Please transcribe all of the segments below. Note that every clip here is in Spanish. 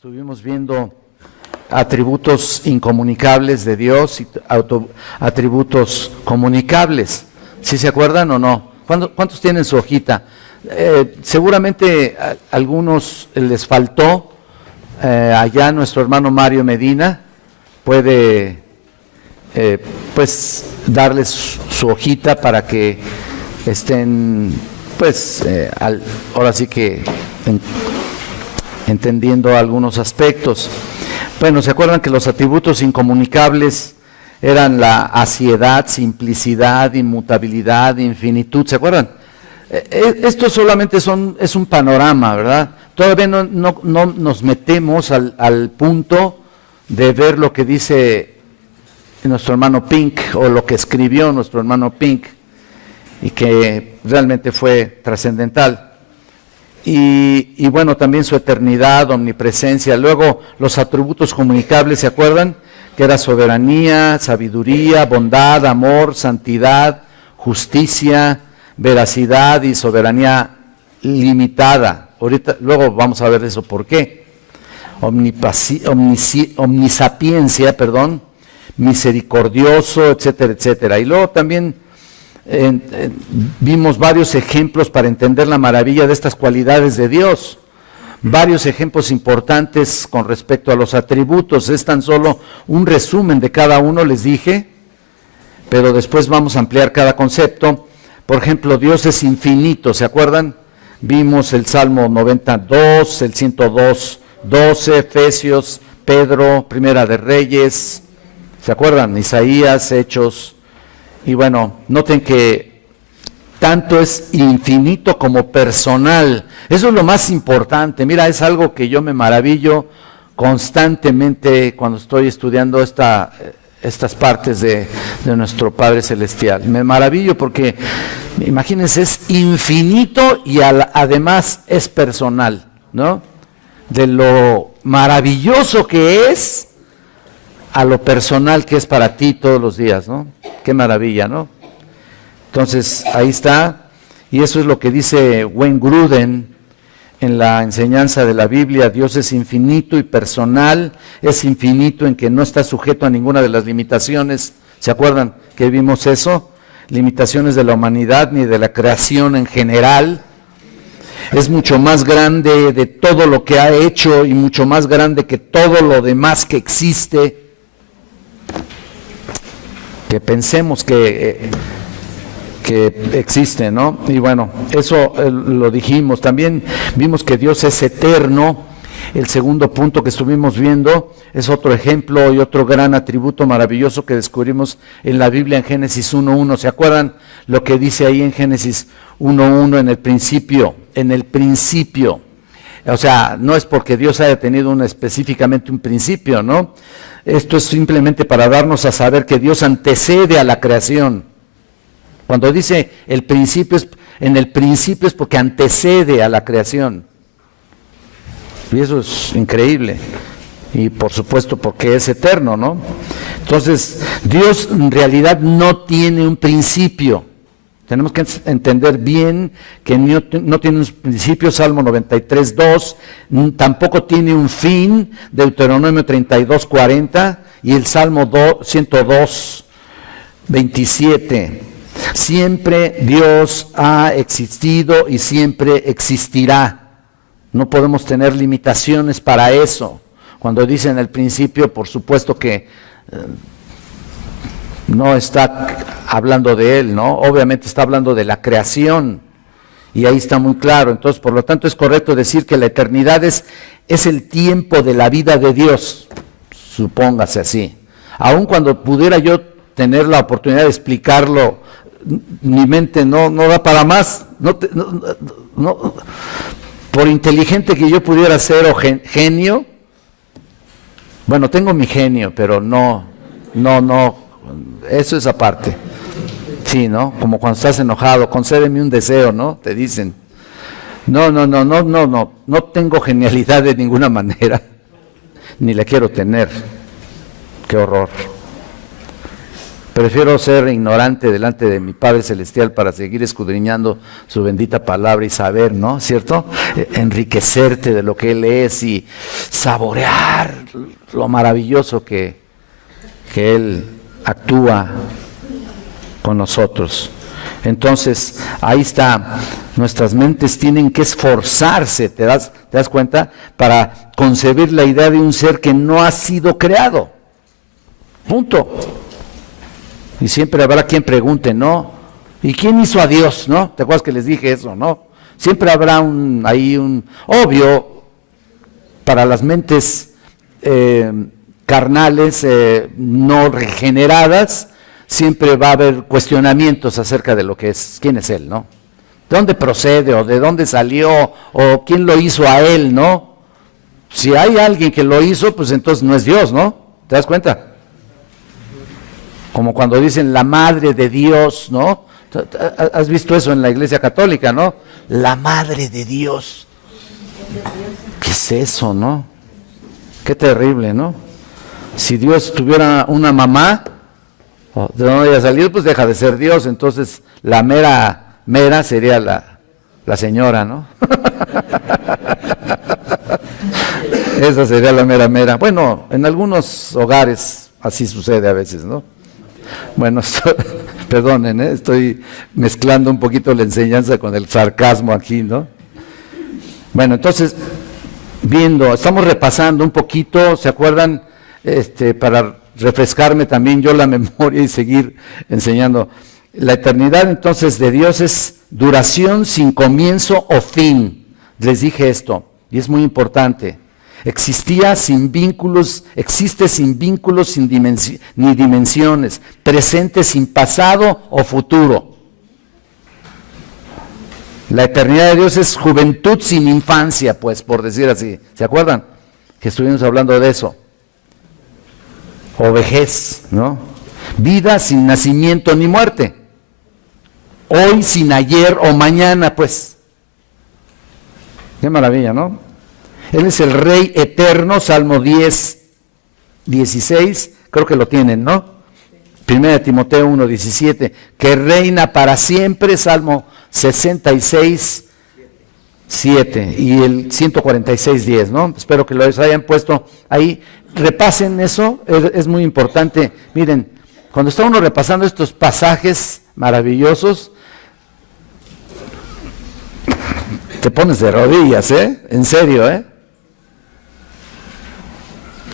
Estuvimos viendo atributos incomunicables de Dios y atributos comunicables. ¿Sí se acuerdan o no? ¿Cuántos tienen su hojita? Seguramente a algunos les faltó. Allá nuestro hermano Mario Medina puede pues darles su hojita para que estén pues ahora sí que entendiendo algunos aspectos. Bueno, ¿se acuerdan que los atributos incomunicables eran la aciedad, simplicidad, inmutabilidad, infinitud? ¿Se acuerdan? Esto solamente es un panorama, ¿verdad? Todavía no nos metemos al punto de ver lo que dice nuestro hermano Pink, o lo que escribió nuestro hermano Pink, y que realmente fue trascendental. Y bueno, también su eternidad, omnipresencia. Luego los atributos comunicables, ¿se acuerdan? Que era soberanía, sabiduría, bondad, amor, santidad, justicia, veracidad y soberanía limitada. Luego vamos a ver eso por qué. Omnisapiencia, misericordioso, etcétera, etcétera. Y luego también vimos varios ejemplos para entender la maravilla de estas cualidades de Dios. Varios ejemplos importantes con respecto a los atributos. Es tan solo un resumen de cada uno, les dije, pero después vamos a ampliar cada concepto. Por ejemplo, Dios es infinito, ¿se acuerdan? Vimos el Salmo 92, el 102:12, Efesios, Pedro, Primera de Reyes, ¿se acuerdan? Isaías, Hechos. Y bueno, noten que tanto es infinito como personal. Eso es lo más importante. Mira, es algo que yo me maravillo constantemente cuando estoy estudiando estas partes de nuestro Padre Celestial. Me maravillo porque, imagínense, es infinito y además es personal, ¿no? De lo maravilloso que es a lo personal que es para ti todos los días, ¿no? Qué maravilla, ¿no? Entonces, ahí está, y eso es lo que dice Wayne Grudem en la enseñanza de la Biblia. Dios es infinito y personal, es infinito en que no está sujeto a ninguna de las limitaciones. ¿Se acuerdan que vimos eso? Limitaciones de la humanidad ni de la creación en general. Es mucho más grande de todo lo que ha hecho y mucho más grande que todo lo demás que existe. Que pensemos que existe, ¿no? Y bueno, eso lo dijimos. También vimos que Dios es eterno. El segundo punto que estuvimos viendo es otro ejemplo y otro gran atributo maravilloso que descubrimos en la Biblia en Génesis 1:1. ¿Se acuerdan lo que dice ahí en Génesis 1:1? En el principio. O sea, no es porque Dios haya tenido específicamente un principio, ¿no? Esto es simplemente para darnos a saber que Dios antecede a la creación. Cuando dice en el principio es porque antecede a la creación. Y eso es increíble. Y por supuesto porque es eterno, ¿no? Entonces, Dios en realidad no tiene un principio. Tenemos que entender bien que no tiene un principio, Salmo 93:2, tampoco tiene un fin, Deuteronomio 32:40, y el Salmo 102:27. Siempre Dios ha existido y siempre existirá. No podemos tener limitaciones para eso. Cuando dice en el principio, por supuesto que no está hablando de Él, ¿no? Obviamente está hablando de la creación, y ahí está muy claro. Entonces, por lo tanto, es correcto decir que la eternidad es el tiempo de la vida de Dios, supóngase así. Aun cuando pudiera yo tener la oportunidad de explicarlo, mi mente no da para más. No, por inteligente que yo pudiera ser o genio, bueno, tengo mi genio, pero no, eso es aparte. Sí, ¿no? Como cuando estás enojado, concédeme un deseo, ¿no? Te dicen. No tengo genialidad de ninguna manera, ni la quiero tener. Qué horror. Prefiero ser ignorante delante de mi Padre Celestial para seguir escudriñando su bendita palabra y saber, ¿no? ¿Cierto? Enriquecerte de lo que Él es y saborear lo maravilloso que Él actúa con nosotros. Entonces, ahí está, nuestras mentes tienen que esforzarse, ¿te das cuenta? Para concebir la idea de un ser que no ha sido creado. Punto. Y siempre habrá quien pregunte, ¿no? ¿Y quién hizo a Dios, no? ¿Te acuerdas que les dije eso, no? Siempre habrá obvio, para las mentes carnales, no regeneradas, siempre va a haber cuestionamientos acerca de lo que es, quién es Él, ¿no? ¿De dónde procede o de dónde salió o quién lo hizo a Él, no? Si hay alguien que lo hizo, pues entonces no es Dios, ¿no? ¿Te das cuenta? Como cuando dicen la madre de Dios, ¿no? ¿Has visto eso en la Iglesia Católica, no? La madre de Dios. ¿Qué es eso, no? Qué terrible, ¿no? Si Dios tuviera una mamá, de donde haya salido, pues deja de ser Dios. Entonces la mera sería la señora, ¿no? Esa sería la mera. Bueno, en algunos hogares así sucede a veces, ¿no? Bueno, perdonen, estoy mezclando un poquito la enseñanza con el sarcasmo aquí, ¿no? Bueno, entonces, estamos repasando un poquito, ¿se acuerdan? Para refrescarme también yo la memoria y seguir enseñando. La eternidad entonces de Dios es duración sin comienzo o fin. Les dije esto, y es muy importante. Existe sin vínculos ni dimensiones, presente sin pasado o futuro. La eternidad de Dios es juventud sin infancia, pues, por decir así. ¿Se acuerdan? Que estuvimos hablando de eso. O vejez, ¿no? Vida sin nacimiento ni muerte. Hoy sin ayer o mañana, pues. Qué maravilla, ¿no? Él es el Rey eterno, Salmo 10, 16, creo que lo tienen, ¿no? 1 Timoteo 1, 17, que reina para siempre, Salmo 66, 7, y el 146, 10, ¿no? Espero que lo hayan puesto ahí. Repasen eso, es muy importante. Miren, cuando está uno repasando estos pasajes maravillosos, te pones de rodillas, en serio,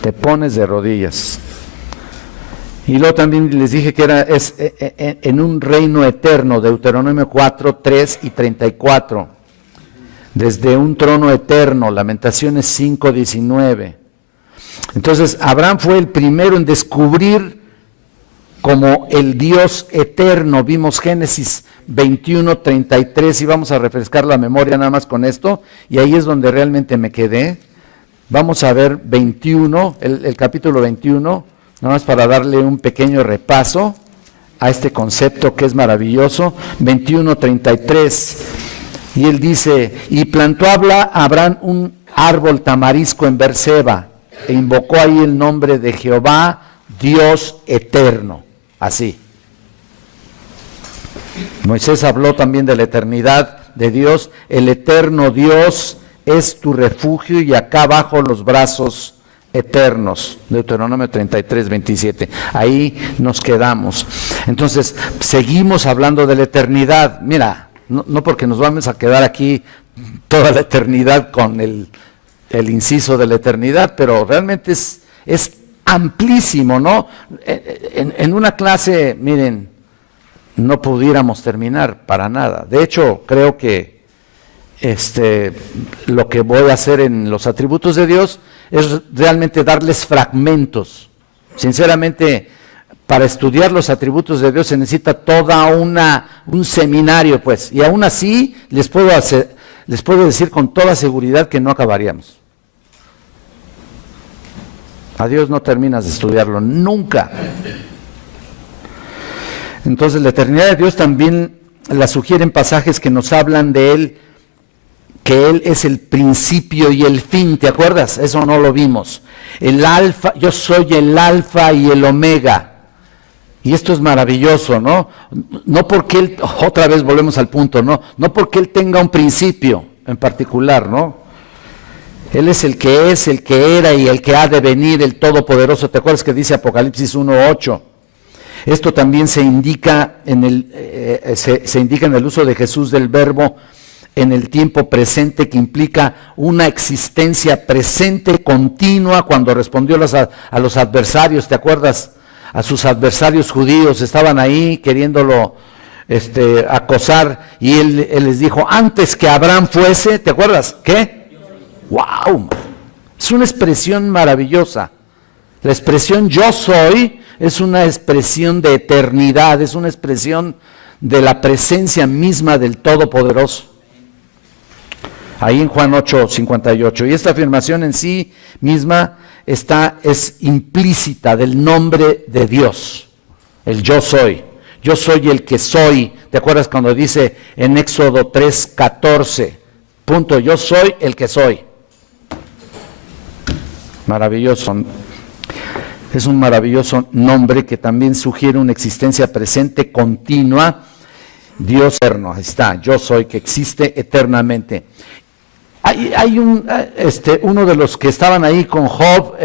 te pones de rodillas. Y luego también les dije que es en un reino eterno, Deuteronomio 4, 3 y 34. Desde un trono eterno, Lamentaciones 5, 19. Entonces, Abraham fue el primero en descubrir como el Dios eterno. Vimos Génesis 21, 33 y vamos a refrescar la memoria nada más con esto. Y ahí es donde realmente me quedé. Vamos a ver 21, el capítulo 21, nada más para darle un pequeño repaso a este concepto que es maravilloso. 21, 33. Y él dice, y plantó Abraham un árbol tamarisco en Berseba, e invocó ahí el nombre de Jehová, Dios eterno. Así. Moisés habló también de la eternidad de Dios. El eterno Dios es tu refugio y acá bajo los brazos eternos. Deuteronomio 33, 27. Ahí nos quedamos. Entonces, seguimos hablando de la eternidad. Mira, no porque nos vamos a quedar aquí toda la eternidad con el inciso de la eternidad, pero realmente es amplísimo, ¿no? En una clase, miren, no pudiéramos terminar para nada. De hecho, creo que lo que voy a hacer en los atributos de Dios es realmente darles fragmentos. Sinceramente, para estudiar los atributos de Dios se necesita toda un seminario, pues, y aún así les puedo decir con toda seguridad que no acabaríamos. A Dios no terminas de estudiarlo, nunca. Entonces la eternidad de Dios también la sugieren pasajes que nos hablan de Él, que Él es el principio y el fin, ¿te acuerdas? Eso no lo vimos. El alfa, yo soy el alfa y el omega. Y esto es maravilloso, ¿no? No porque Él, otra vez volvemos al punto, ¿no? No porque Él tenga un principio en particular, ¿no? Él es, el que era y el que ha de venir, el Todopoderoso. ¿Te acuerdas que dice Apocalipsis 1:8? Esto también se indica en el uso de Jesús del verbo en el tiempo presente, que implica una existencia presente continua. Cuando respondió a los adversarios, ¿te acuerdas? A sus adversarios judíos, estaban ahí queriéndolo acosar, y él les dijo, antes que Abraham fuese, ¿te acuerdas? ¿Qué? ¡Wow! Es una expresión maravillosa. La expresión yo soy es una expresión de eternidad, es una expresión de la presencia misma del Todopoderoso. Ahí en Juan 8:58. Y esta afirmación en sí misma es implícita del nombre de Dios, el yo soy. Yo soy el que soy. ¿Te acuerdas cuando dice en Éxodo 3:14? Punto, yo soy el que soy. Maravilloso. Es un maravilloso nombre que también sugiere una existencia presente continua. Dios eterno, ahí está, yo soy, que existe eternamente. Hay uno de los que estaban ahí con Job,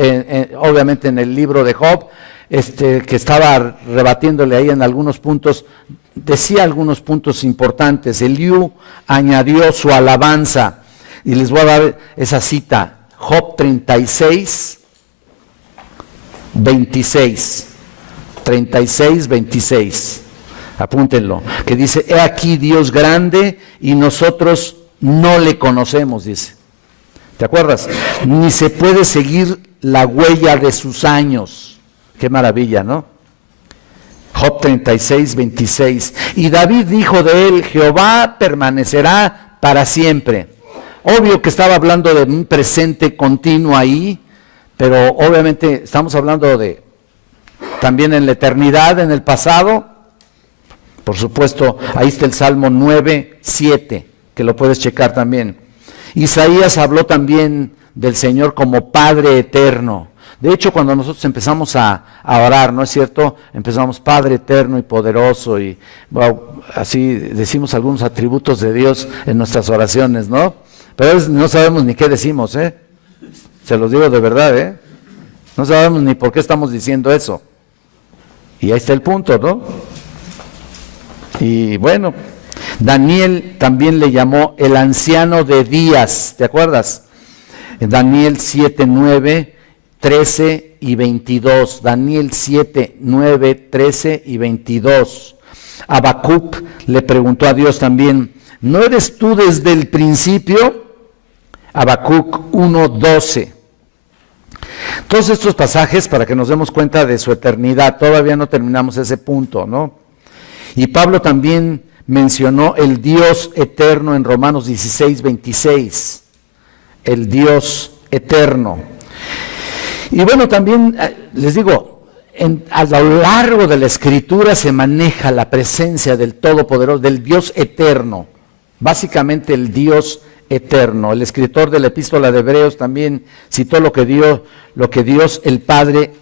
obviamente en el libro de Job, que estaba rebatiéndole ahí en algunos puntos, decía algunos puntos importantes. Eliú añadió su alabanza, y les voy a dar esa cita, Job 36, 26, 36, 26, apúntenlo, que dice, he aquí Dios grande y nosotros no le conocemos, dice. ¿Te acuerdas? Ni se puede seguir la huella de sus años. Qué maravilla, ¿no? Job 36, 26. Y David dijo de él, Jehová permanecerá para siempre. Obvio que estaba hablando de un presente continuo ahí, pero obviamente estamos hablando de también en la eternidad, en el pasado. Por supuesto, ahí está el Salmo 9, 7, que lo puedes checar también. Isaías habló también del Señor como Padre eterno. De hecho, cuando nosotros empezamos a orar, ¿no es cierto? Empezamos Padre eterno y poderoso, y wow, así decimos algunos atributos de Dios en nuestras oraciones, ¿no? Pero no sabemos ni qué decimos, ¿eh? Se los digo de verdad, ¿eh? No sabemos ni por qué estamos diciendo eso. Y ahí está el punto, ¿no? Y bueno, Daniel también le llamó el anciano de días, ¿te acuerdas? En Daniel 7, 9, 13 y 22. Daniel 7, 9, 13 y 22. Habacuc le preguntó a Dios también, ¿no eres tú desde el principio? Habacuc 1, 12. Todos estos pasajes para que nos demos cuenta de su eternidad. Todavía no terminamos ese punto, ¿no? Y Pablo también mencionó el Dios eterno en Romanos 16, 26. El Dios eterno. Y bueno, también les digo, a lo largo de la Escritura se maneja la presencia del Todopoderoso, del Dios eterno. Básicamente el Dios eterno. El escritor de la Epístola de Hebreos también citó lo que Dios el Padre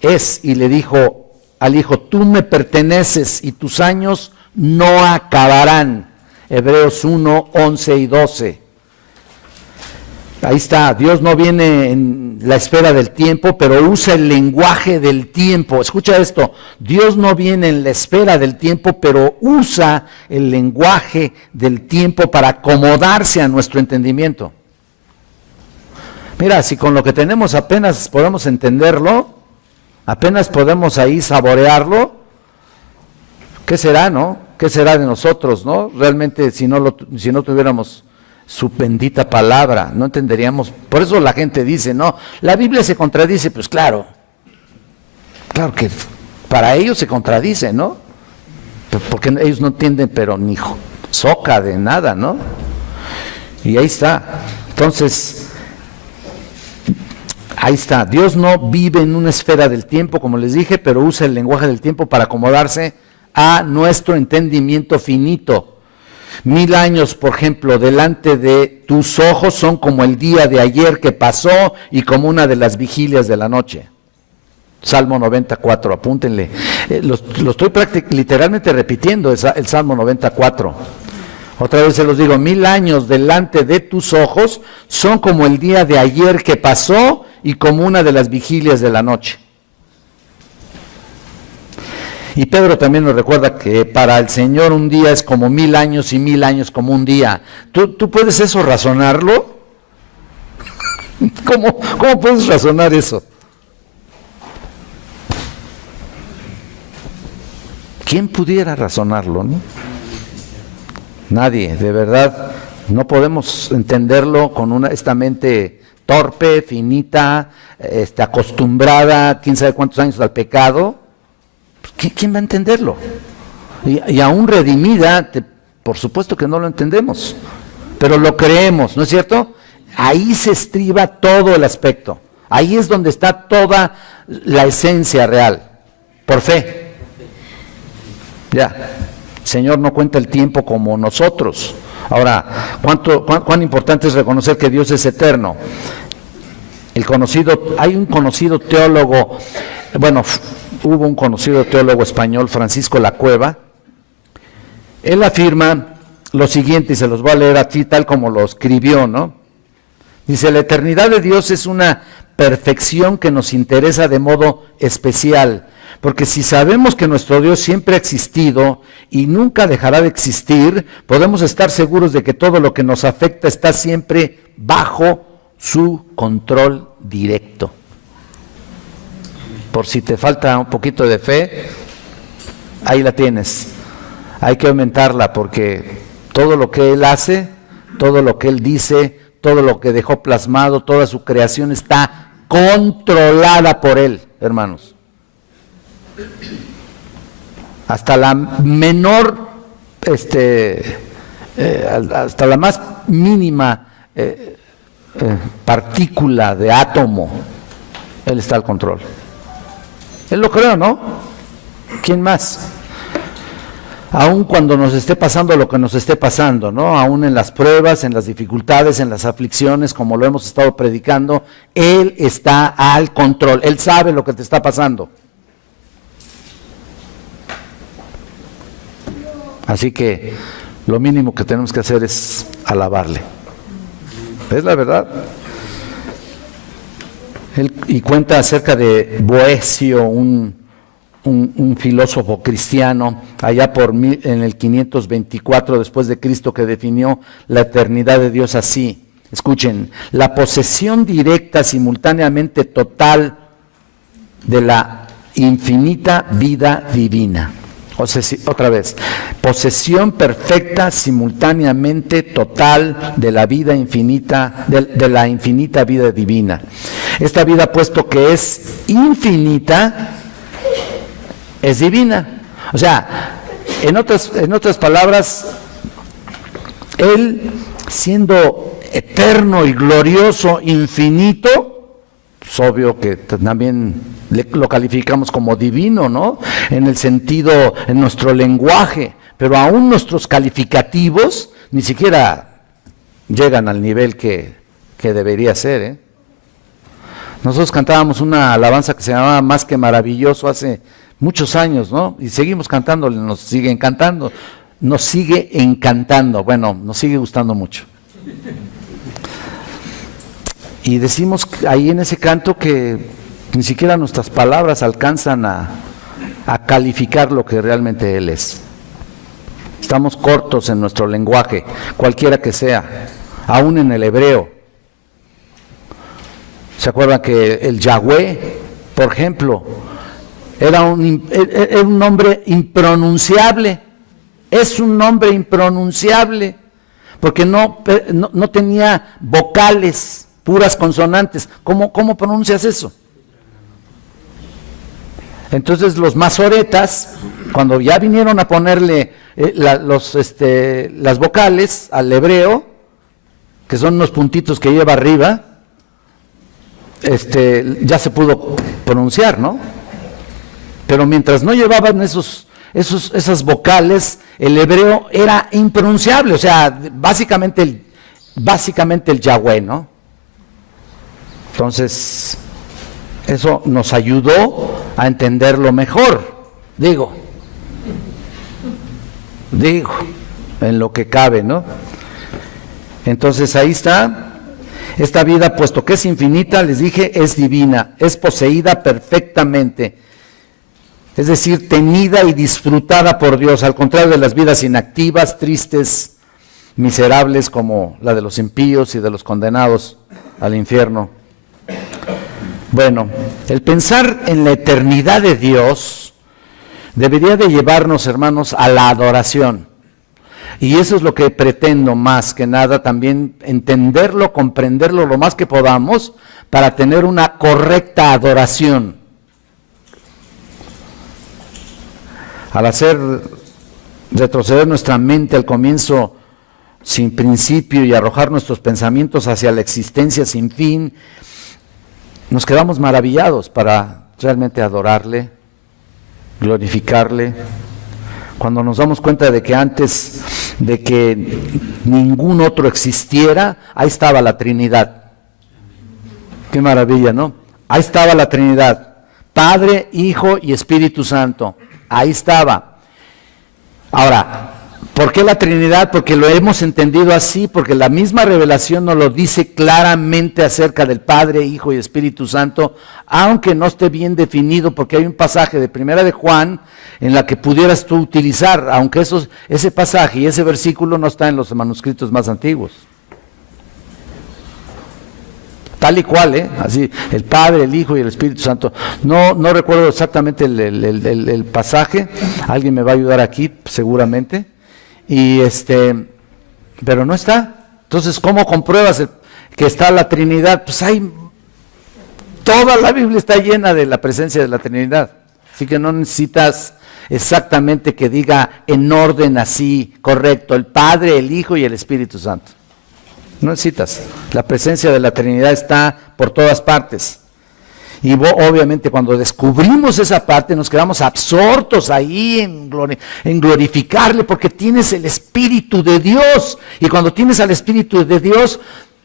es, y le dijo al Hijo, tú me perteneces y tus años no acabarán. Hebreos 1, 11 y 12. Ahí está, Dios no viene en la esfera del tiempo, pero usa el lenguaje del tiempo. Escucha esto, Dios no viene en la esfera del tiempo, pero usa el lenguaje del tiempo para acomodarse a nuestro entendimiento. Mira, si con lo que tenemos apenas podemos entenderlo, apenas podemos ahí saborearlo, ¿qué será, no? ¿Qué será de nosotros, no? Realmente si no tuviéramos su bendita palabra, no entenderíamos. Por eso la gente dice, no, la Biblia se contradice. Pues claro que para ellos se contradice, ¿no? Porque ellos no entienden, pero ni soca de nada, ¿no? Y ahí está. Entonces, ahí está. Dios no vive en una esfera del tiempo, como les dije, pero usa el lenguaje del tiempo para acomodarse a nuestro entendimiento finito. 1000 años, por ejemplo, delante de tus ojos son como el día de ayer que pasó y como una de las vigilias de la noche. Salmo 94, apúntenle. Lo estoy literalmente repitiendo, el Salmo 94. Otra vez se los digo, 1000 años delante de tus ojos son como el día de ayer que pasó y como una de las vigilias de la noche. Y Pedro también nos recuerda que para el Señor un día es como 1000 años y 1000 años como un día. ¿Tú puedes eso razonarlo? ¿Cómo puedes razonar eso? ¿Quién pudiera razonarlo, no? Nadie, de verdad, no podemos entenderlo con esta mente torpe, finita, acostumbrada, quién sabe cuántos años al pecado. ¿Quién va a entenderlo? Y aún redimida, por supuesto que no lo entendemos, pero lo creemos, ¿no es cierto? Ahí se estriba todo el aspecto, ahí es donde está toda la esencia real, por fe. Ya. El Señor no cuenta el tiempo como nosotros. Ahora, ¿cuán importante es reconocer que Dios es eterno? Hay un conocido teólogo, hubo un conocido teólogo español, Francisco Lacueva. Él afirma lo siguiente, y se los voy a leer así tal como lo escribió, ¿no? Dice, la eternidad de Dios es una perfección que nos interesa de modo especial, porque si sabemos que nuestro Dios siempre ha existido y nunca dejará de existir, podemos estar seguros de que todo lo que nos afecta está siempre bajo su control directo. Por si te falta un poquito de fe, ahí la tienes. Hay que aumentarla porque todo lo que Él hace, todo lo que Él dice, todo lo que dejó plasmado, toda su creación está controlada por Él, hermanos. Hasta la menor, hasta la más mínima partícula de átomo, Él está al control. Él lo creó, ¿no? ¿Quién más? Aún cuando nos esté pasando lo que nos esté pasando, ¿no? Aún en las pruebas, en las dificultades, en las aflicciones, como lo hemos estado predicando, Él está al control. Él sabe lo que te está pasando. Así que lo mínimo que tenemos que hacer es alabarle. Es la verdad. Y cuenta acerca de Boecio, un filósofo cristiano, allá en el 524 después de Cristo, que definió la eternidad de Dios así. Escuchen, la posesión directa, simultáneamente total, de la infinita vida divina. Otra vez, posesión perfecta, simultáneamente total de la vida infinita, de la infinita vida divina. Esta vida, puesto que es infinita, es divina. O sea, en otras palabras, Él, siendo eterno y glorioso, infinito, es obvio que también lo calificamos como divino, ¿no? En el sentido, en nuestro lenguaje, pero aún nuestros calificativos ni siquiera llegan al nivel que debería ser, ¿eh? Nosotros cantábamos una alabanza que se llamaba Más que Maravilloso hace muchos años, ¿no? Y seguimos cantándole, nos sigue encantando, bueno, nos sigue gustando mucho. Y decimos ahí en ese canto que ni siquiera nuestras palabras alcanzan a calificar lo que realmente Él es. Estamos cortos en nuestro lenguaje, cualquiera que sea, aún en el hebreo. ¿Se acuerdan que el Yahweh, por ejemplo, era un nombre impronunciable? Es un nombre impronunciable, porque no tenía vocales, puras consonantes. ¿Cómo pronuncias eso? Entonces los masoretas, cuando ya vinieron a ponerle las vocales al hebreo, que son unos puntitos que lleva arriba, ya se pudo pronunciar, ¿no? Pero mientras no llevaban esas vocales, el hebreo era impronunciable, o sea, básicamente el Yahweh, ¿no? Entonces, Eso nos ayudó a entenderlo mejor, digo, en lo que cabe, ¿no? Entonces ahí está, esta vida, puesto que es infinita, les dije, es divina, es poseída perfectamente, es decir, tenida y disfrutada por Dios, al contrario de las vidas inactivas, tristes, miserables como la de los impíos y de los condenados al infierno. Bueno, el pensar en la eternidad de Dios debería de llevarnos, hermanos, a la adoración. Y eso es lo que pretendo más que nada, también entenderlo, comprenderlo lo más que podamos para tener una correcta adoración. Al hacer retroceder nuestra mente al comienzo sin principio y arrojar nuestros pensamientos hacia la existencia sin fin, nos quedamos maravillados para realmente adorarle, glorificarle. Cuando nos damos cuenta de que antes de que ningún otro existiera, ahí estaba la Trinidad. Qué maravilla, ¿no? Ahí estaba la Trinidad, Padre, Hijo y Espíritu Santo. Ahí estaba. Ahora, ¿por qué la Trinidad? Porque lo hemos entendido así, porque la misma revelación nos lo dice claramente acerca del Padre, Hijo y Espíritu Santo, aunque no esté bien definido, porque hay un pasaje de Primera de Juan en la que pudieras tú utilizar, aunque ese pasaje y ese versículo no está en los manuscritos más antiguos. Tal y cual, así, el Padre, el Hijo y el Espíritu Santo. No recuerdo exactamente el pasaje, alguien me va a ayudar aquí seguramente, pero no está. Entonces, ¿cómo compruebas que está la Trinidad? Pues toda la Biblia está llena de la presencia de la Trinidad, así que no necesitas exactamente que diga en orden así, correcto, el Padre, el Hijo y el Espíritu Santo. No necesitas, la presencia de la Trinidad está por todas partes. Y obviamente cuando descubrimos esa parte nos quedamos absortos ahí en glorificarle, porque tienes el Espíritu de Dios, y cuando tienes al Espíritu de Dios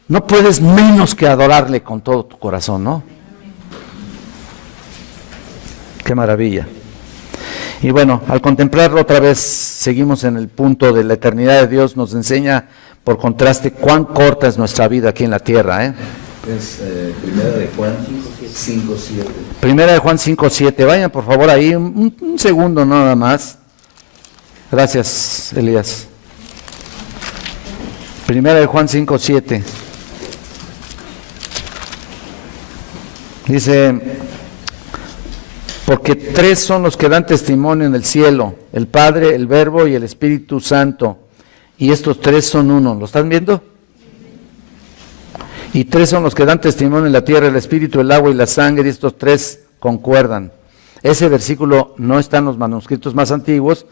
no puedes menos que adorarle con todo tu corazón, ¿no? Qué maravilla. Y bueno, al contemplarlo otra vez, seguimos en el punto de la eternidad de Dios, nos enseña por contraste cuán corta es nuestra vida aquí en la tierra, ¿eh? Es Primera de Juan 5:7. Primera de Juan 5:7. Vayan por favor ahí, un segundo nada más. Gracias, Elías. Primera de Juan 5:7. Dice, porque tres son los que dan testimonio en el cielo, el Padre, el Verbo y el Espíritu Santo. Y estos tres son uno, ¿lo están viendo? Y tres son los que dan testimonio en la tierra, el Espíritu, el agua y la sangre, y estos tres concuerdan. Ese versículo no está en los manuscritos más antiguos,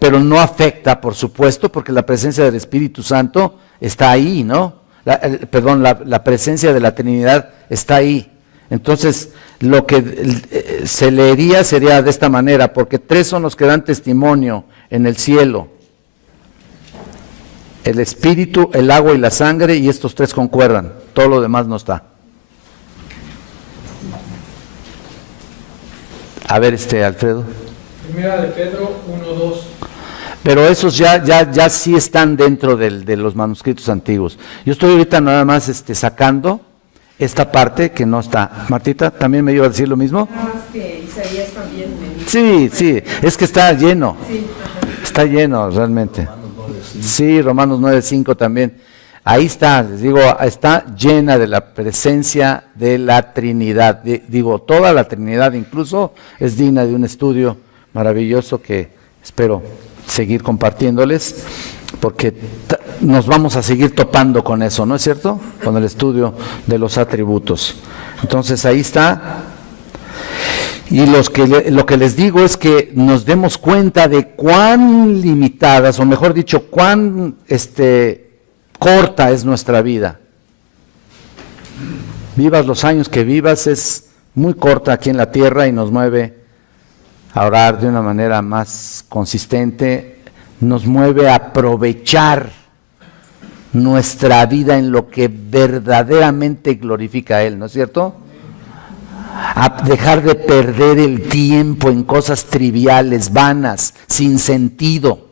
pero no afecta, por supuesto, porque la presencia del Espíritu Santo está ahí, ¿no? La presencia de la Trinidad está ahí. Entonces, lo que se leería sería de esta manera, porque tres son los que dan testimonio en el cielo, el Espíritu, el agua y la sangre, y estos tres concuerdan, todo lo demás no está. A ver, Alfredo. Primera de Pedro 1:2. Pero esos ya sí están dentro de los manuscritos antiguos. Yo estoy ahorita nada más sacando esta parte que no está. Martita, ¿también me iba a decir lo mismo? No, es que Isaías también me Sí, dice. sí, es que está lleno. Sí. Está lleno realmente. Sí, Romanos 9:5 también. Ahí está, les digo, está llena de la presencia de la Trinidad. Digo, toda la Trinidad incluso es digna de un estudio maravilloso que espero seguir compartiéndoles, porque nos vamos a seguir topando con eso, ¿no es cierto? Con el estudio de los atributos. Entonces ahí está. Y lo que les digo es que nos demos cuenta de cuán limitadas, o mejor dicho, cuán corta es nuestra vida. Vivas los años que vivas, es muy corta aquí en la tierra y nos mueve a orar de una manera más consistente, nos mueve a aprovechar nuestra vida en lo que verdaderamente glorifica a Él, ¿no es cierto? a dejar de perder el tiempo en cosas triviales, vanas, sin sentido.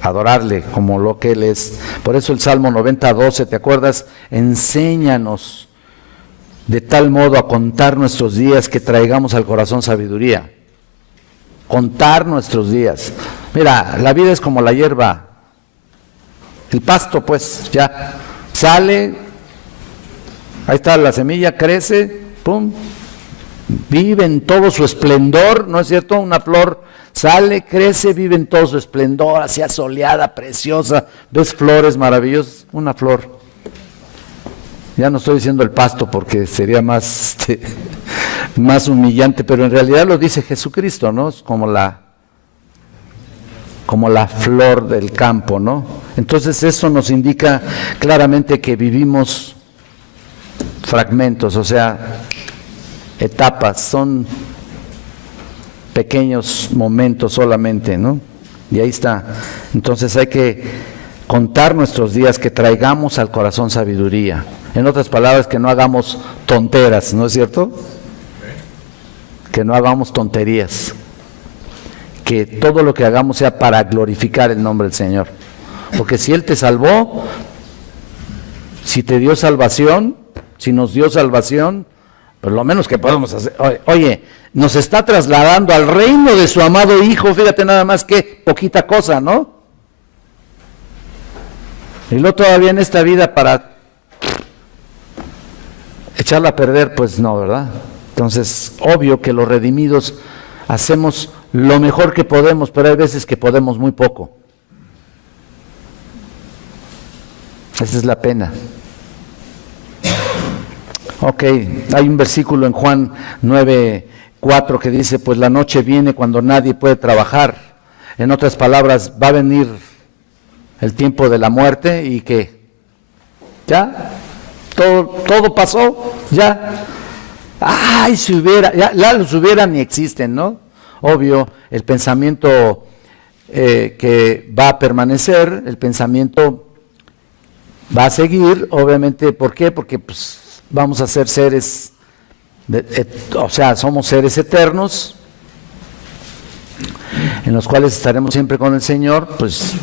Adorarle como lo que Él es. Por eso el Salmo 90:12, ¿te acuerdas? Enséñanos de tal modo a contar nuestros días que traigamos al corazón sabiduría. Contar nuestros días. Mira, la vida es como la hierba, el pasto, pues, ya sale, ahí está la semilla, crece, pum, vive en todo su esplendor, ¿no es cierto? Una flor sale, crece, vive en todo su esplendor, así asoleada, preciosa, ves flores maravillosas, una flor. Ya no estoy diciendo el pasto porque sería más, más humillante, pero en realidad lo dice Jesucristo, ¿no? Es como la flor del campo, ¿no? Entonces eso nos indica claramente que vivimos fragmentos, o sea, etapas, son pequeños momentos solamente, ¿no? Y ahí está. Entonces hay que contar nuestros días, que traigamos al corazón sabiduría. En otras palabras, que no hagamos tonteras, ¿no es cierto? Que no hagamos tonterías. Que todo lo que hagamos sea para glorificar el nombre del Señor. Porque si Él te salvó, si te dio salvación, si nos dio salvación, pues lo menos que podemos hacer, oye, nos está trasladando al reino de su amado Hijo, fíjate nada más que poquita cosa, ¿no? Y luego todavía en esta vida para echarla a perder, pues no, ¿verdad? Entonces, obvio que los redimidos hacemos lo mejor que podemos, pero hay veces que podemos muy poco. Esa es la pena. Ok, hay un versículo en Juan 9:4 que dice, pues la noche viene cuando nadie puede trabajar. En otras palabras, va a venir el tiempo de la muerte y que ya todo pasó, ya. Ay, si hubiera, ya los hubiera ni existen, ¿no? Obvio, el pensamiento que va a permanecer, el pensamiento va a seguir, obviamente, ¿por qué? Porque pues vamos a ser seres, o sea, somos seres eternos, en los cuales estaremos siempre con el Señor, pues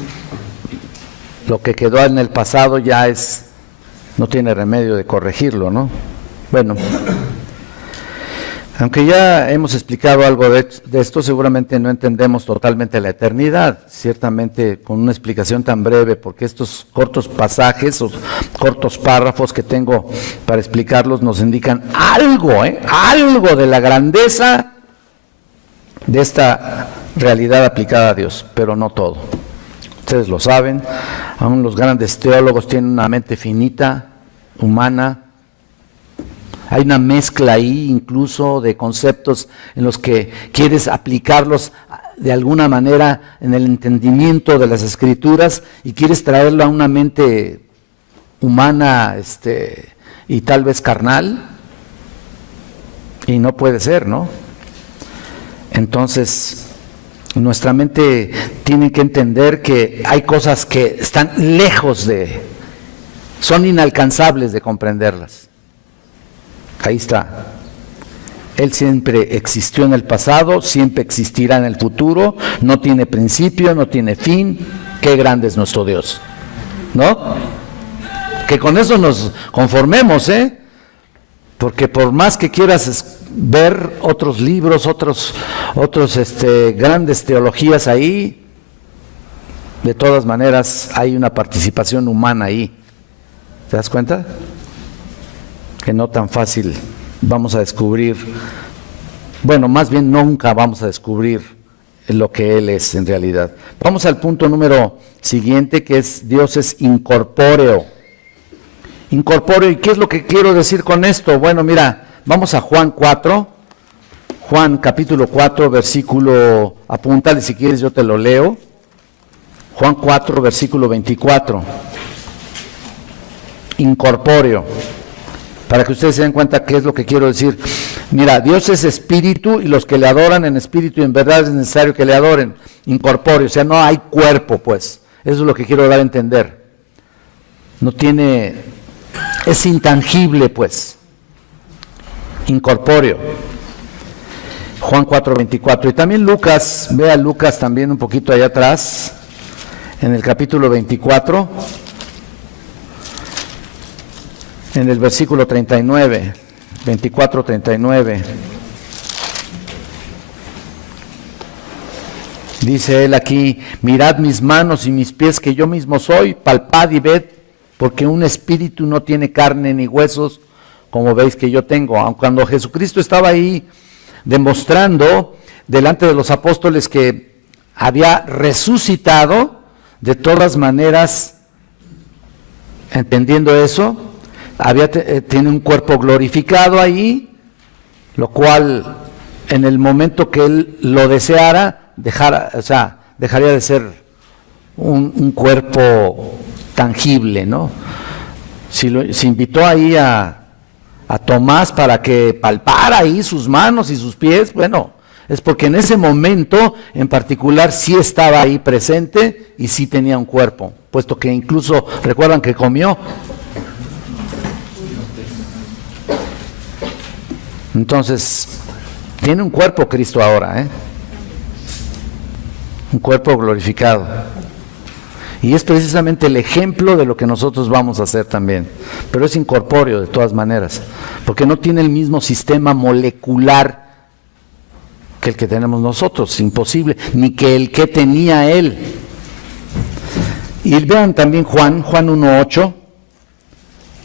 lo que quedó en el pasado ya no tiene remedio de corregirlo, ¿no? Bueno, aunque ya hemos explicado algo de esto, seguramente no entendemos totalmente la eternidad, ciertamente con una explicación tan breve, porque estos cortos pasajes o cortos párrafos que tengo para explicarlos nos indican algo de la grandeza de esta realidad aplicada a Dios, pero no todo. Ustedes lo saben, aún los grandes teólogos tienen una mente finita, humana. Hay una mezcla ahí incluso de conceptos en los que quieres aplicarlos de alguna manera en el entendimiento de las Escrituras y quieres traerlo a una mente humana y tal vez carnal, y no puede ser, ¿no? Entonces, nuestra mente tiene que entender que hay cosas que están lejos son inalcanzables de comprenderlas. Ahí está. Él siempre existió en el pasado, siempre existirá en el futuro, no tiene principio, no tiene fin. Qué grande es nuestro Dios, ¿no? Que con eso nos conformemos, porque por más que quieras ver otros libros, otros grandes teologías ahí, de todas maneras hay una participación humana ahí. ¿Te das cuenta? Que no tan fácil vamos a descubrir, bueno, más bien nunca vamos a descubrir lo que Él es en realidad. Vamos al punto número siguiente, que es Dios es incorpóreo. Incorpóreo, ¿y qué es lo que quiero decir con esto? Bueno, mira, vamos a Juan 4, Juan capítulo 4, versículo, apúntale si quieres, yo te lo leo. Juan 4, versículo 24. Incorpóreo. Para que ustedes se den cuenta qué es lo que quiero decir. Mira, Dios es espíritu y los que le adoran en espíritu y en verdad es necesario que le adoren. Incorpóreo, o sea, no hay cuerpo, pues. Eso es lo que quiero dar a entender. No tiene es intangible, pues, incorpóreo. Juan 4:24. Y también Lucas, vea Lucas también un poquito allá atrás, en el capítulo 24, en el versículo 39, 24:39. Dice él aquí: mirad mis manos y mis pies, que yo mismo soy, palpad y ved, porque un espíritu no tiene carne ni huesos, como veis que yo tengo. Aun cuando Jesucristo estaba ahí demostrando delante de los apóstoles que había resucitado, de todas maneras, entendiendo eso, tiene un cuerpo glorificado ahí, lo cual en el momento que él lo deseara, dejaría de ser un cuerpo tangible, ¿no? Si invitó ahí a Tomás para que palpara ahí sus manos y sus pies, bueno, es porque en ese momento en particular sí estaba ahí presente y sí tenía un cuerpo, puesto que incluso, ¿recuerdan que comió? Entonces, tiene un cuerpo Cristo ahora, un cuerpo glorificado. Y es precisamente el ejemplo de lo que nosotros vamos a hacer también. Pero es incorpóreo de todas maneras, porque no tiene el mismo sistema molecular que el que tenemos nosotros, imposible, ni que el que tenía él. Y vean también Juan 1:8,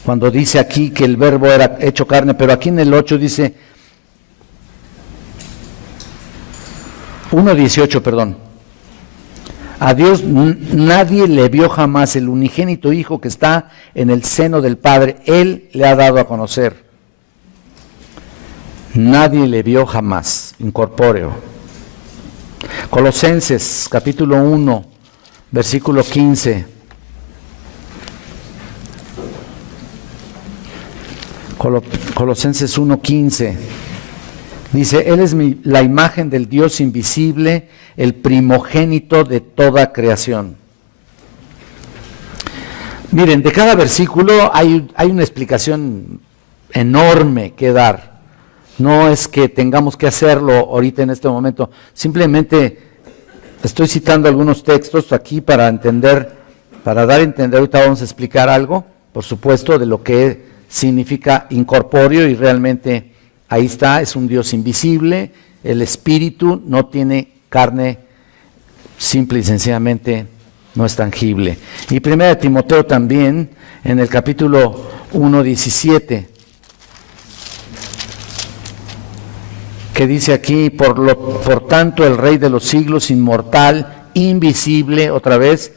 cuando dice aquí que el verbo era hecho carne, pero aquí en el 8 dice, 1:18, perdón. A Dios nadie le vio jamás, el unigénito Hijo que está en el seno del Padre, Él le ha dado a conocer. Nadie le vio jamás, incorpóreo. Colosenses capítulo 1, versículo 15. Colosenses 1:15. Dice, Él es la imagen del Dios invisible, el primogénito de toda creación. Miren, de cada versículo hay una explicación enorme que dar. No es que tengamos que hacerlo ahorita en este momento, simplemente estoy citando algunos textos aquí para dar a entender, ahorita vamos a explicar algo, por supuesto, de lo que significa incorpóreo, y realmente ahí está, es un Dios invisible, el espíritu no tiene carne, simple y sencillamente no es tangible. Y 1 Timoteo también, en el capítulo 1:17, que dice aquí, por tanto el Rey de los siglos, inmortal, invisible, otra vez,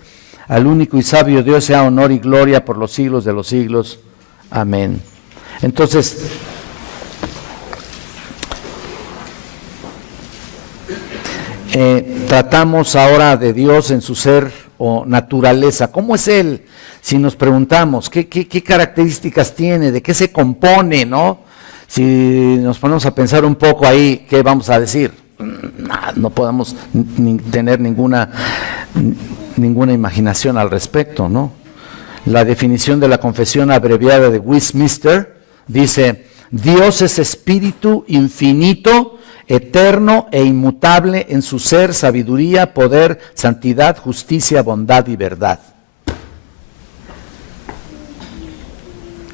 al único y sabio Dios sea honor y gloria por los siglos de los siglos. Amén. Entonces, tratamos ahora de Dios en su ser o naturaleza. ¿Cómo es Él? Si nos preguntamos, ¿qué características tiene? ¿De qué se compone? ¿No? Si nos ponemos a pensar un poco ahí, ¿qué vamos a decir? No podemos tener ninguna imaginación al respecto, ¿no? La definición de la confesión abreviada de Westminster dice: Dios es espíritu infinito, eterno e inmutable en su ser, sabiduría, poder, santidad, justicia, bondad y verdad.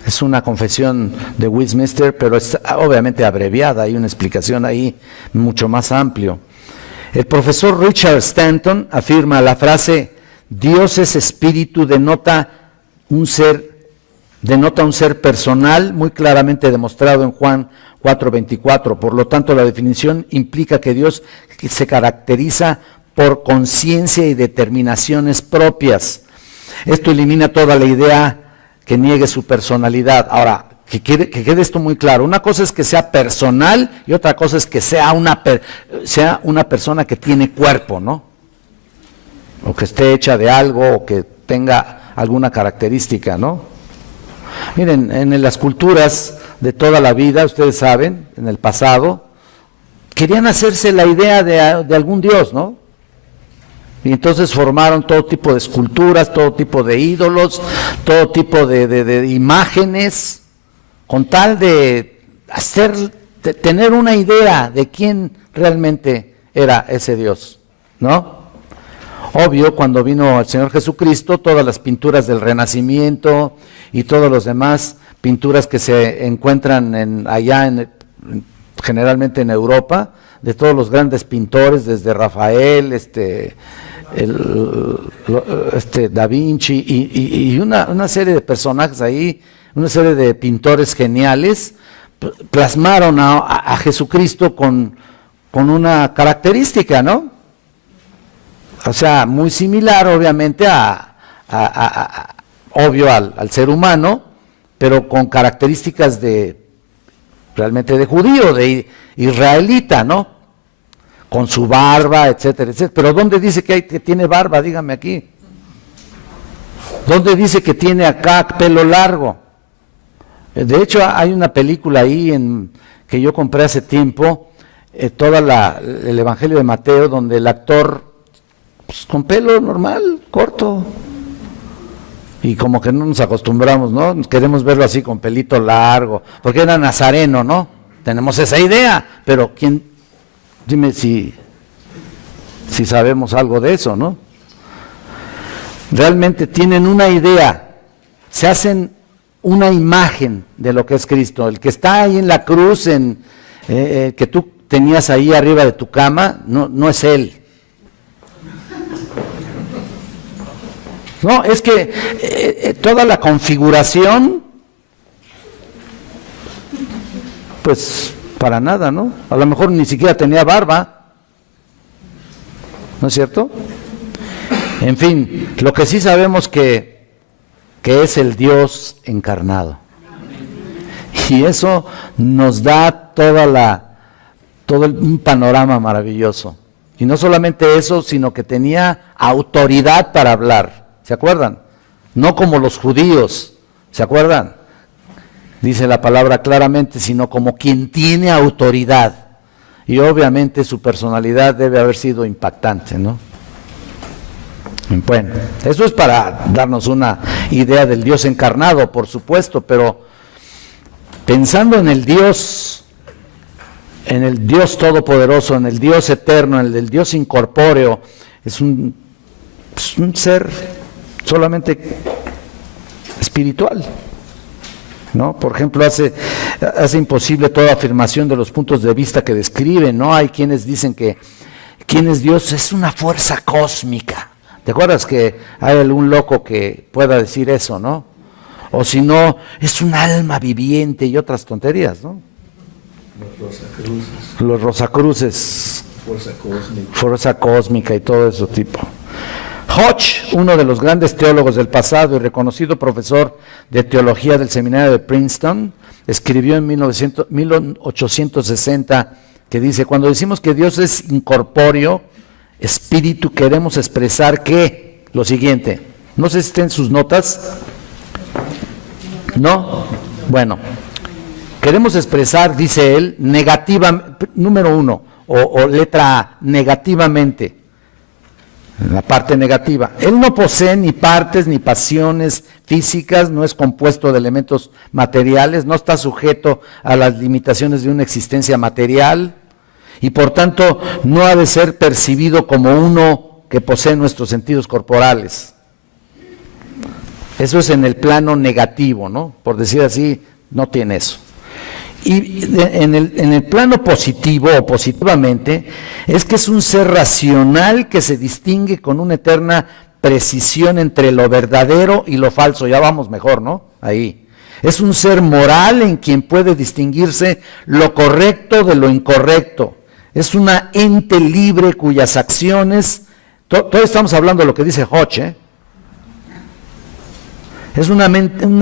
Es una confesión de Westminster, pero es obviamente abreviada, hay una explicación ahí mucho más amplio. El profesor Richard Stanton afirma: la frase Dios es espíritu denota un ser personal muy claramente demostrado en Juan 4:24. Por lo tanto, la definición implica que Dios se caracteriza por conciencia y determinaciones propias. Esto elimina toda la idea que niegue su personalidad. Ahora, que quede esto muy claro. Una cosa es que sea personal y otra cosa es que sea una persona que tiene cuerpo, ¿no? O que esté hecha de algo o que tenga alguna característica, ¿no? Miren, en las culturas de toda la vida, ustedes saben, en el pasado, querían hacerse la idea de algún dios, ¿no? Y entonces formaron todo tipo de esculturas, todo tipo de ídolos, todo tipo de imágenes, con tal de tener una idea de quién realmente era ese Dios, ¿no? Obvio, cuando vino el Señor Jesucristo, todas las pinturas del Renacimiento y todos los demás pinturas que se encuentran generalmente en Europa, de todos los grandes pintores, desde Rafael, Da Vinci y una serie de personajes ahí, una serie de pintores geniales, plasmaron a Jesucristo con una característica, ¿no? O sea, muy similar obviamente obvio al ser humano, pero con características realmente de judío, de israelita, ¿no? Con su barba, etcétera, etcétera. Pero ¿dónde dice que tiene barba? Dígame aquí. ¿Dónde dice que tiene acá pelo largo? De hecho, hay una película ahí que yo compré hace tiempo, el Evangelio de Mateo, donde el actor, pues, con pelo normal, corto, y como que no nos acostumbramos, ¿no? Queremos verlo así con pelito largo, porque era nazareno, ¿no? Tenemos esa idea, pero dime si sabemos algo de eso, ¿no? Realmente tienen una idea, se hacen una imagen de lo que es Cristo. El que está ahí en la cruz, que tú tenías ahí arriba de tu cama, no es Él. No, es que toda la configuración, pues para nada, ¿no? A lo mejor ni siquiera tenía barba, ¿no es cierto? En fin, lo que sí sabemos que es el Dios encarnado. Y eso nos da un panorama maravilloso. Y no solamente eso, sino que tenía autoridad para hablar. ¿Se acuerdan? No como los judíos, ¿se acuerdan? Dice la palabra claramente, sino como quien tiene autoridad. Y obviamente su personalidad debe haber sido impactante, ¿no? Bueno, eso es para darnos una idea del Dios encarnado, por supuesto, pero pensando en el Dios todopoderoso, en el Dios eterno, en el Dios incorpóreo, es un ser solamente espiritual, ¿no? Por ejemplo, hace imposible toda afirmación de los puntos de vista que describen, ¿no? Hay quienes dicen que ¿quién es Dios? Es una fuerza cósmica. ¿Te acuerdas que hay algún loco que pueda decir eso, no? O si no, es un alma viviente y otras tonterías, ¿no? Los Rosacruces. Fuerza cósmica y todo ese tipo. Hodge, uno de los grandes teólogos del pasado y reconocido profesor de teología del seminario de Princeton, escribió en 1860 que dice: cuando decimos que Dios es incorpóreo, espíritu, queremos expresar que lo siguiente. No sé si está en sus notas. ¿No? Bueno, queremos expresar, dice él, número 1, o letra A, negativamente, la parte negativa. Él no posee ni partes ni pasiones físicas, no es compuesto de elementos materiales, no está sujeto a las limitaciones de una existencia material, y por tanto no ha de ser percibido como uno que posee nuestros sentidos corporales. Eso es en el plano negativo, ¿no? Por decir así, no tiene eso. Y en el plano positivo o positivamente, es que es un ser racional que se distingue con una eterna precisión entre lo verdadero y lo falso. Ya vamos mejor, ¿no? Ahí. Es un ser moral en quien puede distinguirse lo correcto de lo incorrecto. Es una ente libre cuyas acciones, todo estamos hablando de lo que dice Hodge, ¿eh? Es un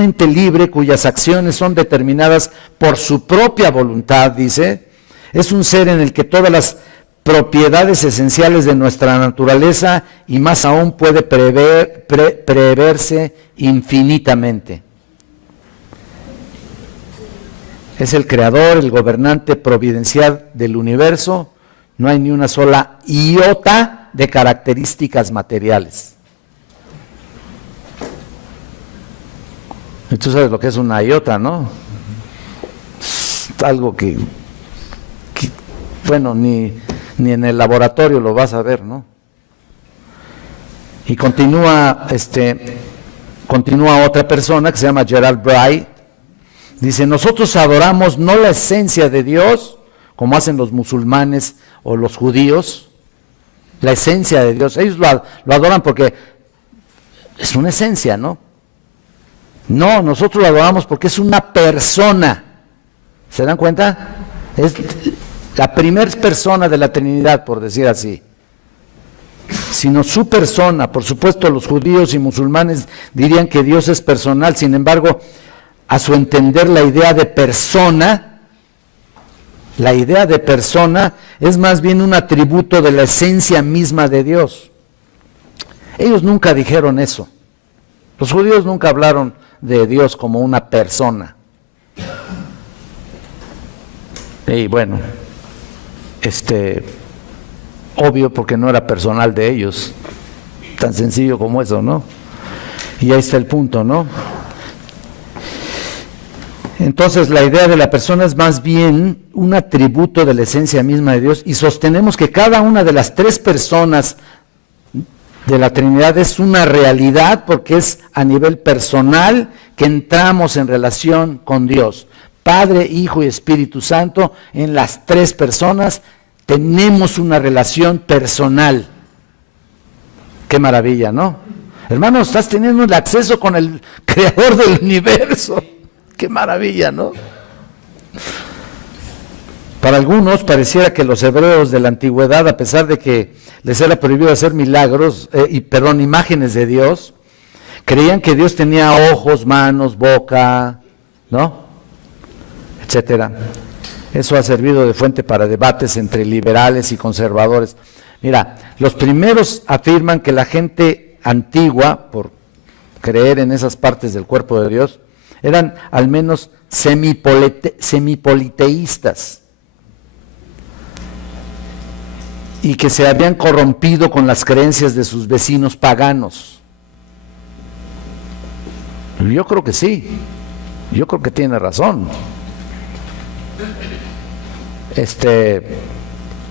ente libre cuyas acciones son determinadas por su propia voluntad, dice. Es un ser en el que todas las propiedades esenciales de nuestra naturaleza y más aún puede preverse infinitamente. Es el creador, el gobernante providencial del universo. No hay ni una sola iota de características materiales. Y tú sabes lo que es una iota, ¿no? Es algo que bueno, ni en el laboratorio lo vas a ver, ¿no? Y continúa otra persona que se llama Gerald Bright. Dice, nosotros adoramos no la esencia de Dios, como hacen los musulmanes o los judíos, la esencia de Dios. Ellos lo adoran porque es una esencia, ¿no? No, nosotros lo adoramos porque es una persona. ¿Se dan cuenta? Es la primera persona de la Trinidad, por decir así. Sino su persona. Por supuesto, los judíos y musulmanes dirían que Dios es personal. Sin embargo, a su entender, la idea de persona es más bien un atributo de la esencia misma de Dios. Ellos nunca dijeron eso. Los judíos nunca hablaron de Dios como una persona. Y bueno, obvio, porque no era personal de ellos, tan sencillo como eso, ¿no? Y ahí está el punto, ¿no? Entonces la idea de la persona es más bien un atributo de la esencia misma de Dios, y sostenemos que cada una de las tres personas de la Trinidad es una realidad, porque es a nivel personal que entramos en relación con Dios. Padre, Hijo y Espíritu Santo, en las tres personas tenemos una relación personal. Qué maravilla, ¿no? Hermano, estás teniendo el acceso con el creador del universo. Qué maravilla, ¿no? Para algunos pareciera que los hebreos de la antigüedad, a pesar de que les era prohibido hacer milagros, imágenes de Dios, creían que Dios tenía ojos, manos, boca, ¿no? Etcétera. Eso ha servido de fuente para debates entre liberales y conservadores. Mira, los primeros afirman que la gente antigua, por creer en esas partes del cuerpo de Dios, eran al menos semipoliteístas y que se habían corrompido con las creencias de sus vecinos paganos. Yo creo que sí, yo creo que tiene razón.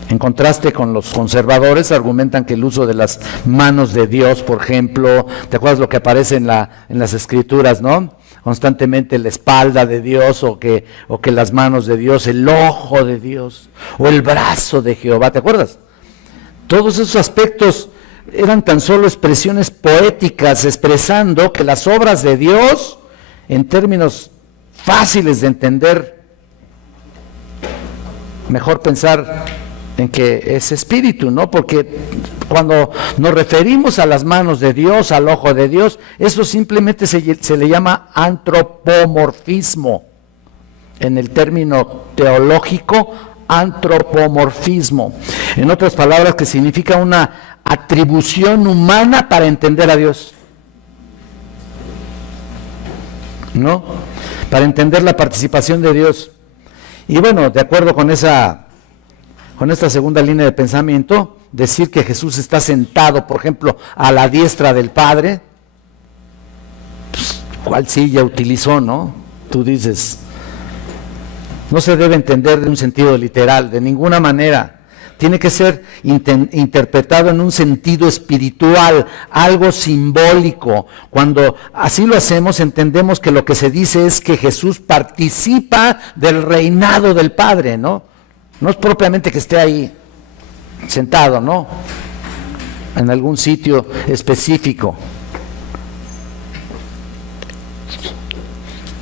En contraste con los conservadores, argumentan que el uso de las manos de Dios, por ejemplo, ¿te acuerdas lo que aparece en las escrituras, no? Constantemente la espalda de Dios, o que las manos de Dios, el ojo de Dios, o el brazo de Jehová, ¿te acuerdas? Todos esos aspectos eran tan solo expresiones poéticas, expresando que las obras de Dios, en términos fáciles de entender, mejor pensar en que es espíritu, ¿no? Porque cuando nos referimos a las manos de Dios, al ojo de Dios, eso simplemente se le llama antropomorfismo. En el término teológico, antropomorfismo. En otras palabras, que significa una atribución humana para entender a Dios, ¿no? Para entender la participación de Dios. Y bueno, de acuerdo con esta segunda línea de pensamiento, decir que Jesús está sentado, por ejemplo, a la diestra del Padre, pues, ¿cuál silla utilizó, no? Tú dices, no se debe entender de un sentido literal, de ninguna manera. Tiene que ser interpretado en un sentido espiritual, algo simbólico. Cuando así lo hacemos, entendemos que lo que se dice es que Jesús participa del reinado del Padre, ¿no? No es propiamente que esté ahí sentado, ¿no? En algún sitio específico.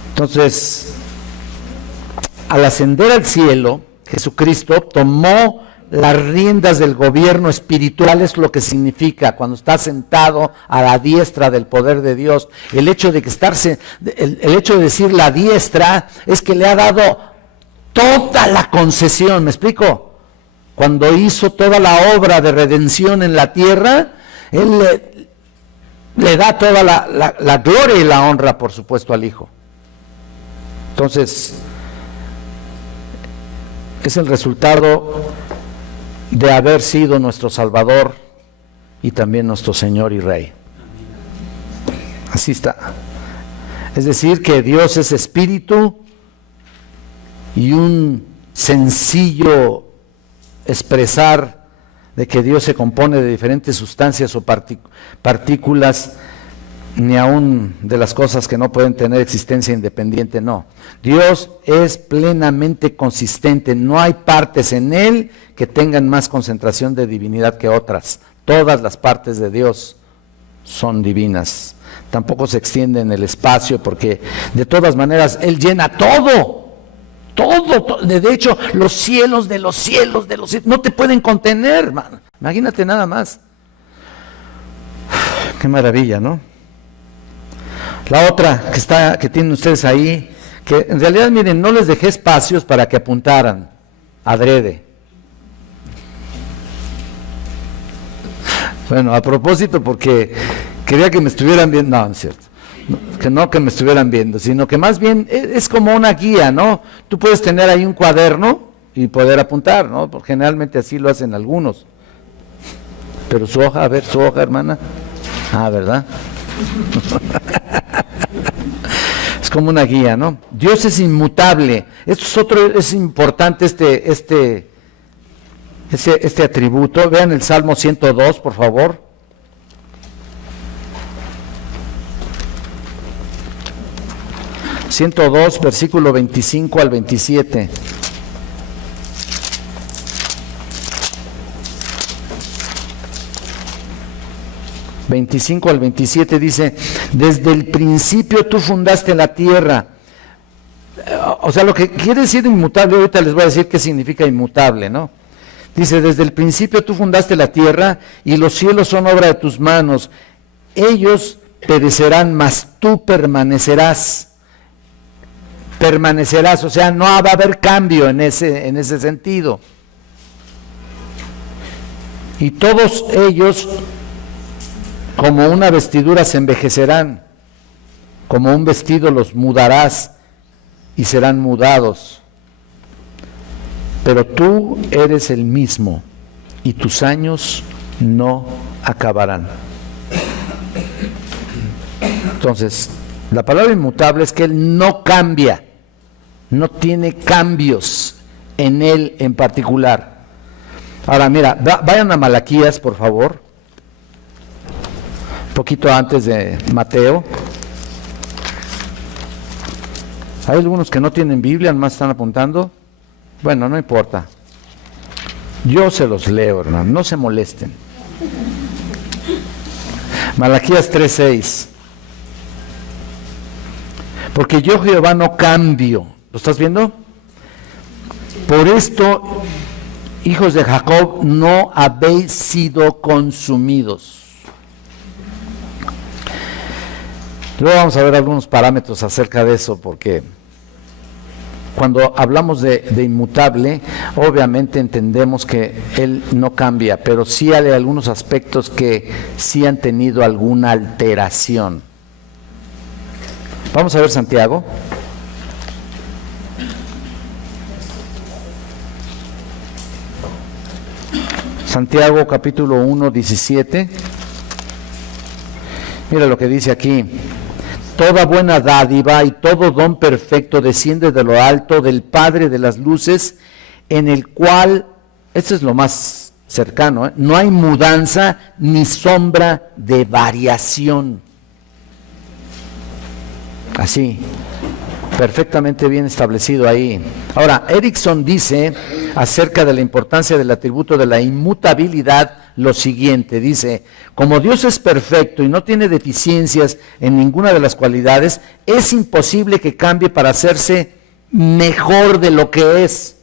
Entonces, al ascender al cielo, Jesucristo tomó las riendas del gobierno espiritual. Es lo que significa cuando está sentado a la diestra del poder de Dios. El hecho de decir la diestra es que le ha dado toda la concesión. ¿Me explico? Cuando hizo toda la obra de redención en la tierra, Él le da toda la gloria y la honra, por supuesto, al Hijo. Entonces, es el resultado de haber sido nuestro Salvador y también nuestro Señor y Rey. Así está. Es decir, que Dios es espíritu, y un sencillo expresar de que Dios se compone de diferentes sustancias o partículas, ni aún de las cosas que no pueden tener existencia independiente, no. Dios es plenamente consistente, no hay partes en Él que tengan más concentración de divinidad que otras. Todas las partes de Dios son divinas. Tampoco se extiende en el espacio, porque de todas maneras Él llena todo. Todo. De hecho, los cielos de los cielos de los cielos no te pueden contener, hermano. Imagínate nada más. Qué maravilla, ¿no? La otra que tienen ustedes ahí, que en realidad, miren, no les dejé espacios para que apuntaran, adrede. Bueno, a propósito, porque quería que me estuvieran viendo, no es cierto, que me estuvieran viendo, sino que más bien es como una guía, ¿no? Tú puedes tener ahí un cuaderno y poder apuntar, ¿no? Porque generalmente así lo hacen algunos. Pero su hoja, a ver, su hoja, hermana. Ah, ¿verdad? Es como una guía, ¿no? Dios es inmutable. Esto es importante, este atributo. Vean el Salmo 102, por favor. ...102, versículo 25 al 27. ...25 al 27 dice... ...desde el principio tú fundaste la tierra... O sea, lo que quiere decir inmutable... ...ahorita les voy a decir qué significa inmutable, ¿no? Dice, desde el principio tú fundaste la tierra... ...y los cielos son obra de tus manos... ...ellos perecerán, mas tú permanecerás... ...permanecerás, o sea, no va a haber cambio en ese sentido... ...y todos ellos... como una vestidura se envejecerán, como un vestido los mudarás y serán mudados. Pero tú eres el mismo y tus años no acabarán. Entonces, la palabra inmutable es que Él no cambia, no tiene cambios en Él en particular. Ahora mira, vayan a Malaquías, por favor. Poquito antes de Mateo. Hay algunos que no tienen Biblia, nomás están apuntando. Bueno, no importa. Yo se los leo, hermano, no se molesten. Malaquías 3:6. Porque yo, Jehová, no cambio. ¿Lo estás viendo? Por esto, hijos de Jacob, no habéis sido consumidos. Luego vamos a ver algunos parámetros acerca de eso, porque cuando hablamos de inmutable, obviamente entendemos que Él no cambia, pero sí hay algunos aspectos que sí han tenido alguna alteración. Vamos a ver Santiago. Santiago capítulo 1, 17. Mira lo que dice aquí. Toda buena dádiva y todo don perfecto desciende de lo alto del Padre de las luces, en el cual, esto es lo más cercano, no hay mudanza ni sombra de variación. Así, perfectamente bien establecido ahí. Ahora, Erickson dice acerca de la importancia del atributo de la inmutabilidad lo siguiente, dice, como Dios es perfecto y no tiene deficiencias en ninguna de las cualidades, es imposible que cambie para hacerse mejor de lo que es.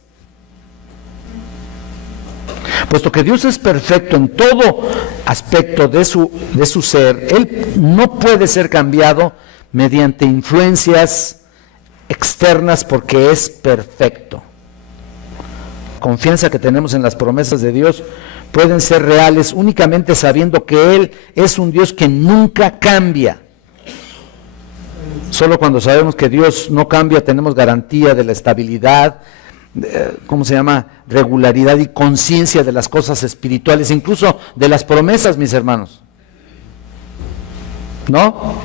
Puesto que Dios es perfecto en todo aspecto de su ser, Él no puede ser cambiado mediante influencias externas porque es perfecto. Confianza que tenemos en las promesas de Dios pueden ser reales únicamente sabiendo que Él es un Dios que nunca cambia. Solo cuando sabemos que Dios no cambia tenemos garantía de la estabilidad ¿cómo se llama? Regularidad y conciencia de las cosas espirituales, incluso de las promesas, mis hermanos. ¿No?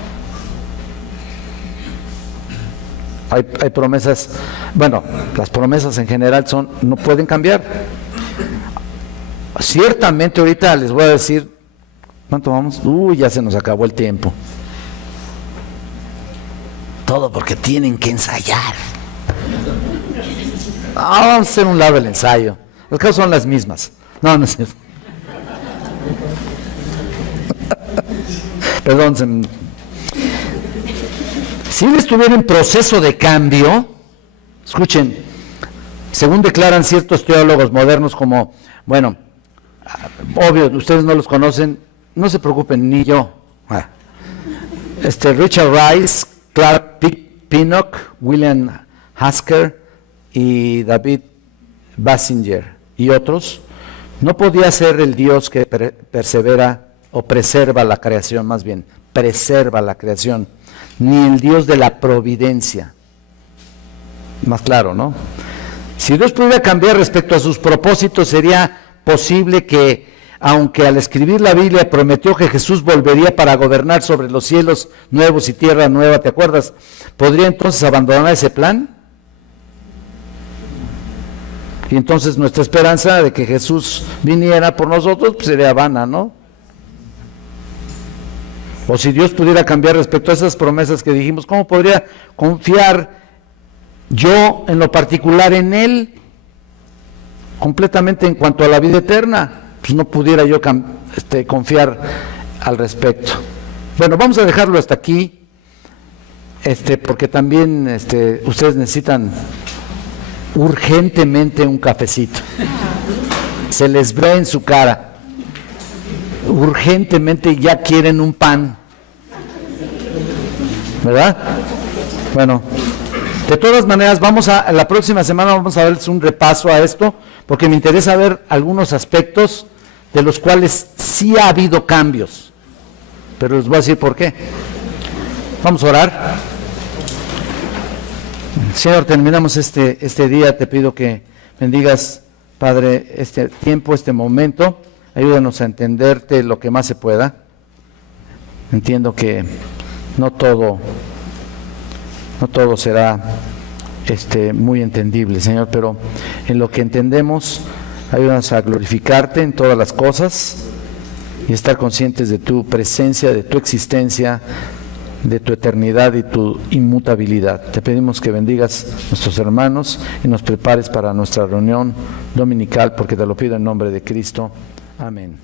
Hay promesas, bueno, las promesas en general no pueden cambiar. Ciertamente ahorita les voy a decir, ¿cuánto vamos? Ya se nos acabó el tiempo. Todo porque tienen que ensayar. Vamos a hacer un lado el ensayo. Las cosas son las mismas. No es cierto. Perdón. Si él estuviera en proceso de cambio, escuchen, según declaran ciertos teólogos modernos como, bueno, obvio, ustedes no los conocen, no se preocupen, ni yo. Richard Rice, Clark Pinnock, William Hasker y David Basinger y otros, no podía ser el Dios que persevera o preserva la creación, más bien, preserva la creación, ni el Dios de la providencia. Más claro, ¿no? Si Dios pudiera cambiar respecto a sus propósitos, sería posible que, aunque al escribir la Biblia prometió que Jesús volvería para gobernar sobre los cielos nuevos y tierra nueva, ¿te acuerdas? ¿Podría entonces abandonar ese plan? Y entonces nuestra esperanza de que Jesús viniera por nosotros pues sería vana, ¿no? O si Dios pudiera cambiar respecto a esas promesas que dijimos, ¿cómo podría confiar yo en lo particular en Él completamente en cuanto a la vida eterna? Pues no pudiera yo confiar al respecto. Bueno, vamos a dejarlo hasta aquí, porque también ustedes necesitan urgentemente un cafecito. Se les ve en su cara. Urgentemente ya quieren un pan, ¿verdad? Bueno, de todas maneras la próxima semana vamos a darles un repaso a esto, porque me interesa ver algunos aspectos de los cuales sí ha habido cambios, pero les voy a decir por qué. Vamos a orar. Señor, terminamos este día, te pido que bendigas, Padre, este tiempo, este momento. Ayúdanos a entenderte lo que más se pueda. Entiendo que no todo será muy entendible, Señor, pero en lo que entendemos, ayúdanos a glorificarte en todas las cosas y estar conscientes de tu presencia, de tu existencia, de tu eternidad y tu inmutabilidad. Te pedimos que bendigas a nuestros hermanos y nos prepares para nuestra reunión dominical, porque te lo pido en nombre de Cristo. Amén.